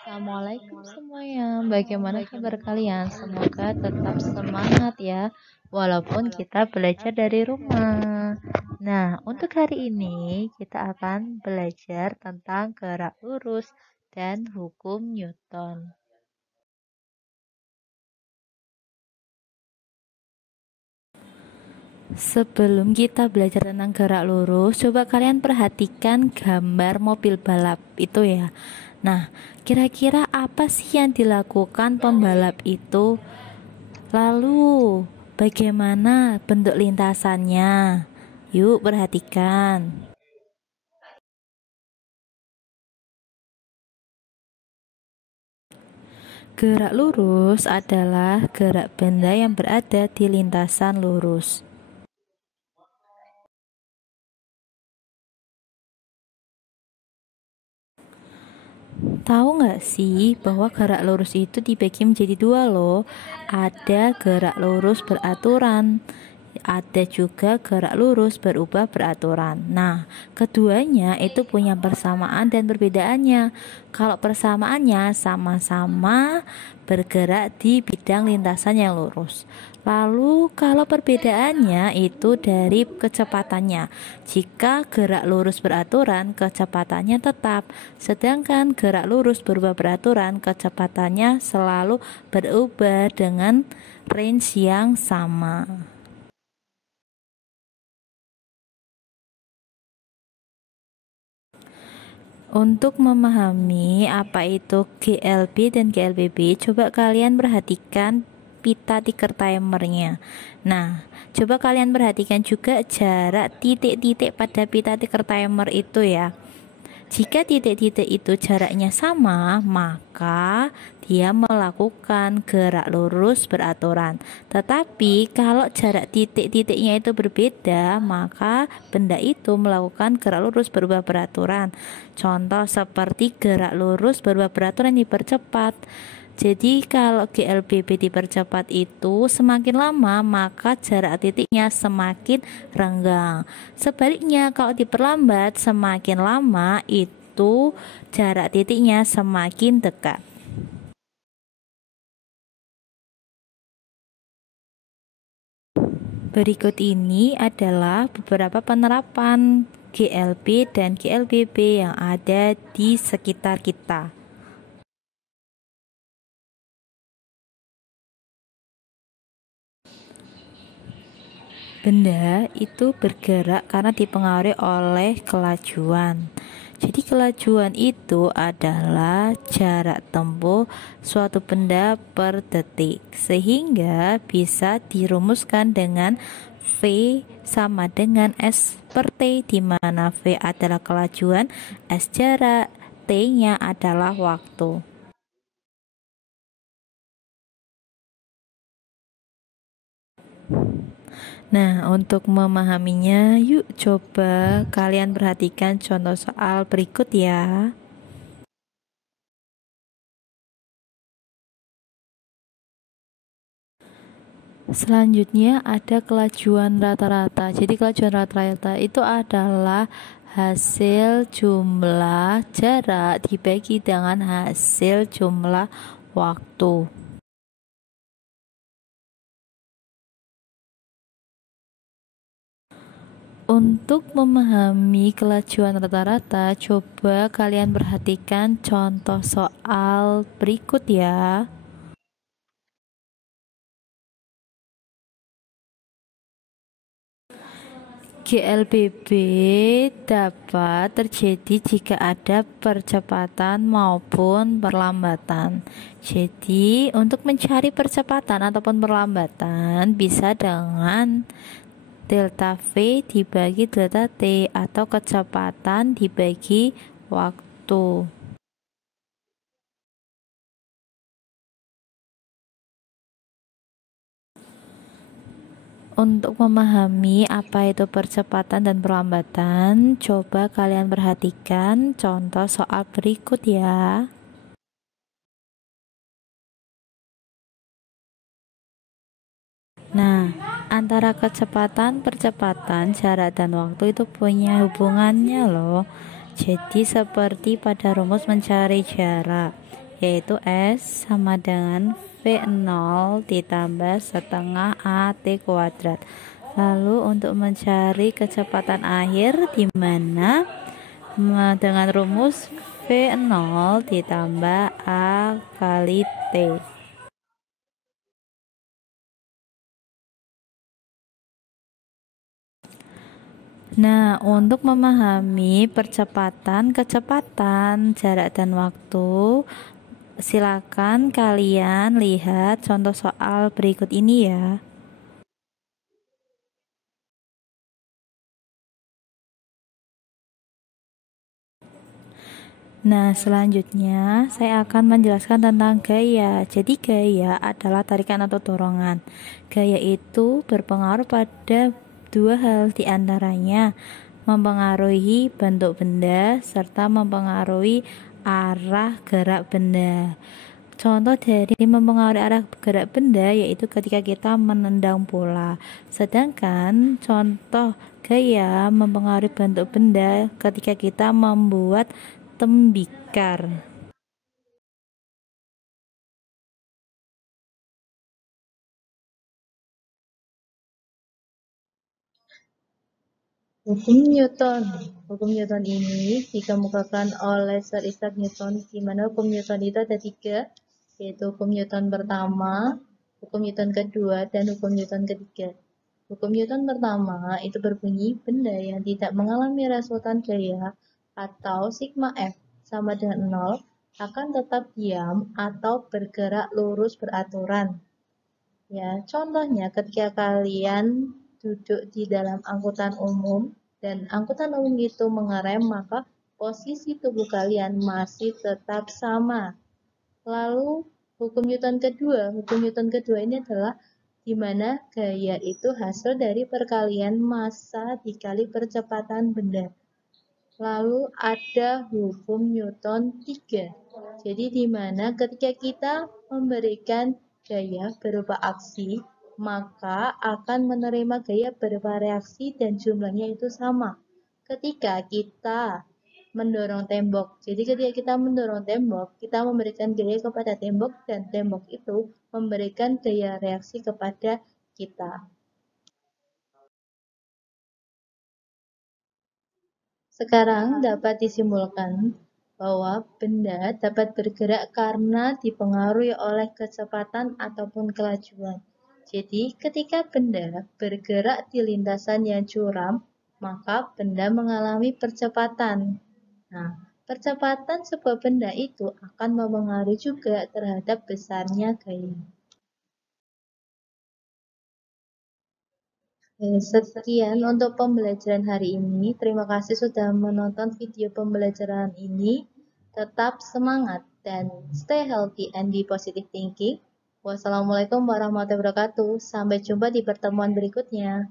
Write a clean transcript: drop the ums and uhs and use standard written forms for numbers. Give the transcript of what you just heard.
Assalamualaikum semuanya. Bagaimana kabar kalian? Semoga tetap semangat ya, walaupun kita belajar dari rumah. Nah, untuk hari ini kita akan belajar tentang gerak lurus dan hukum Newton. Sebelum kita belajar tentang gerak lurus, coba kalian perhatikan gambar mobil balap itu ya. Nah, kira-kira apa sih yang dilakukan pembalap itu? Lalu, bagaimana bentuk lintasannya? Yuk, perhatikan. Gerak lurus adalah gerak benda yang berada di lintasan lurus. Tahu nggak sih bahwa gerak lurus itu dibagi menjadi dua loh. Ada gerak lurus beraturan, ada juga gerak lurus berubah beraturan. Nah, keduanya itu punya persamaan dan perbedaannya. Kalau persamaannya sama-sama bergerak di bidang lintasan yang lurus. Lalu kalau perbedaannya itu dari kecepatannya. Jika gerak lurus beraturan, kecepatannya tetap. Sedangkan gerak lurus berubah beraturan, kecepatannya selalu berubah dengan range yang sama. Untuk memahami apa itu GLB dan GLBB, coba kalian perhatikan pita tiker timernya. Nah, coba kalian perhatikan juga jarak titik-titik pada pita tiker timer itu ya. Jika titik-titik itu jaraknya sama, maka dia melakukan gerak lurus beraturan. Tetapi kalau jarak titik-titiknya itu berbeda, maka benda itu melakukan gerak lurus berubah beraturan. Contoh seperti gerak lurus berubah beraturan dipercepat. Jadi kalau GLBB dipercepat itu semakin lama maka jarak titiknya semakin renggang. Sebaliknya kalau diperlambat semakin lama itu jarak titiknya semakin dekat. Berikut ini adalah beberapa penerapan GLB dan GLBB yang ada di sekitar kita. Benda itu bergerak karena dipengaruhi oleh kelajuan. Jadi kelajuan itu adalah jarak tempuh suatu benda per detik, sehingga bisa dirumuskan dengan V sama dengan S per T, di mana V adalah kelajuan, S jarak, T-nya adalah waktu. Nah, untuk memahaminya, yuk coba kalian perhatikan contoh soal berikut ya. Selanjutnya ada kelajuan rata-rata. Jadi kelajuan rata-rata itu adalah hasil jumlah jarak dibagi dengan hasil jumlah waktu. Untuk memahami kelajuan rata-rata, coba kalian perhatikan contoh soal berikut ya. GLBB dapat terjadi jika ada percepatan maupun perlambatan. Jadi, untuk mencari percepatan ataupun perlambatan bisa dengan delta V dibagi delta T atau kecepatan dibagi waktu. Untuk memahami apa itu percepatan dan perlambatan, coba kalian perhatikan contoh soal berikut ya. Nah, antara kecepatan, percepatan, jarak, dan waktu itu punya hubungannya loh. Jadi seperti pada rumus mencari jarak, yaitu S sama dengan V0 ditambah setengah AT kuadrat. Lalu untuk mencari kecepatan akhir di mana dengan rumus V0 ditambah A kali T. Nah, untuk memahami percepatan, kecepatan, jarak, dan waktu, silakan kalian lihat contoh soal berikut ini ya. Nah, selanjutnya saya akan menjelaskan tentang gaya. Jadi, gaya adalah tarikan atau dorongan. Gaya itu berpengaruh pada dua hal, diantaranya mempengaruhi bentuk benda serta mempengaruhi arah gerak benda. Contoh dari mempengaruhi arah gerak benda yaitu ketika kita menendang bola. Sedangkan contoh gaya mempengaruhi bentuk benda ketika kita membuat tembikar. Hukum Newton. Hukum Newton ini dikemukakan oleh Sir Isaac Newton, di mana hukum Newton itu ada tiga, yaitu hukum Newton pertama, hukum Newton kedua, dan hukum Newton ketiga. Hukum Newton pertama itu berbunyi benda yang tidak mengalami resultan gaya atau sigma F sama dengan 0 akan tetap diam atau bergerak lurus beraturan. Ya, contohnya ketika kalian duduk di dalam angkutan umum dan angkutan umum itu mengerem, maka posisi tubuh kalian masih tetap sama. Lalu hukum Newton kedua ini adalah di mana gaya itu hasil dari perkalian massa dikali percepatan benda. Lalu ada hukum Newton 3. Jadi di mana ketika kita memberikan gaya berupa aksi, maka akan menerima gaya berupa reaksi dan jumlahnya itu sama. Ketika kita mendorong tembok, jadi ketika kita mendorong tembok, kita memberikan gaya kepada tembok dan tembok itu memberikan gaya reaksi kepada kita. Sekarang dapat disimpulkan bahwa benda dapat bergerak karena dipengaruhi oleh kecepatan ataupun kelajuan. Jadi, ketika benda bergerak di lintasan yang curam, maka benda mengalami percepatan. Nah, percepatan sebuah benda itu akan mempengaruhi juga terhadap besarnya gaya. Sekian untuk pembelajaran hari ini. Terima kasih sudah menonton video pembelajaran ini. Tetap semangat dan stay healthy and be positive thinking. Wassalamualaikum warahmatullahi wabarakatuh. Sampai jumpa di pertemuan berikutnya.